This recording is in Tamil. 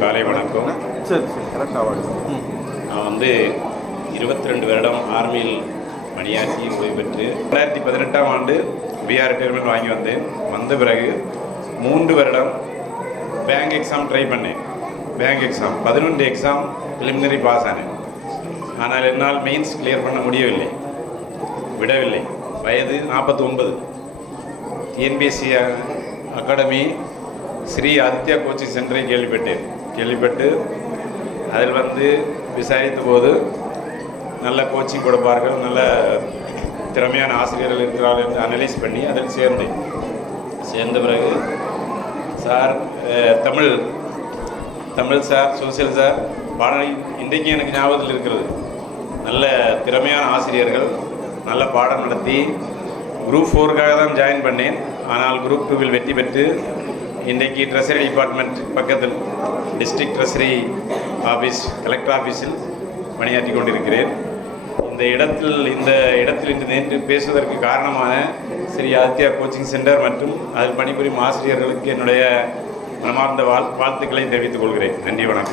காலை வணக்கம். நான் 22 வருடம் ஆர்மியில் பணியாற்றி ஓய்வு பெற்று 2018ஆம் ஆண்டு பிஆர் ரிட்டையர்மெண்ட் வாங்கி வந்த பிறகு 3 வருடம் பேங்க் எக்ஸாம் ட்ரை பண்ணேன். Bank exam 11 exam preliminary pass ஆனேன். ஆனால் என்னால் மெயின்ஸ் கிளியர் பண்ண விடவில்லை. வயது 49. TNPSC academy Sri Aditya coaching சென்டரை கேள்விப்பட்டு அதில் விசாரித்த போது நல்ல கோச்சிங் கொடுப்பார்கள், நல்ல திறமையான ஆசிரியர்கள் இருக்கிறார்கள் என்று அனலைஸ் பண்ணி அதில் சேர்ந்த பிறகு sir Tamil sir, social sir பாடம் இன்றைக்கு எனக்கு ஞாபகத்தில் இருக்கிறது. நல்ல திறமையான ஆசிரியர்கள் நல்ல பாடம் நடத்தி குரூப் 4க்காக தான் ஜாயின் பண்ணேன். ஆனால் குரூப் 2வில் வெற்றி பெற்று இன்றைக்கு ட்ரெஸரி டிபார்ட்மெண்ட் பக்கத்தில் டிஸ்ட்ரிக்ட் ட்ரெஸரி ஆஃபீஸ், கலெக்டர் ஆஃபீஸில் பணியாற்றி கொண்டிருக்கிறேன். இந்த இடத்தில் இன்று நேற்று பேசுவதற்கு காரணமான ஸ்ரீ ஆதித்யா கோச்சிங் சென்டர் மற்றும் அதில் பணிபுரியும் ஆசிரியர்களுக்கு என்னுடைய மனமார்ந்த வாழ்த்துக்களை தெரிவித்துக் கொள்கிறேன். நன்றி, வணக்கம்.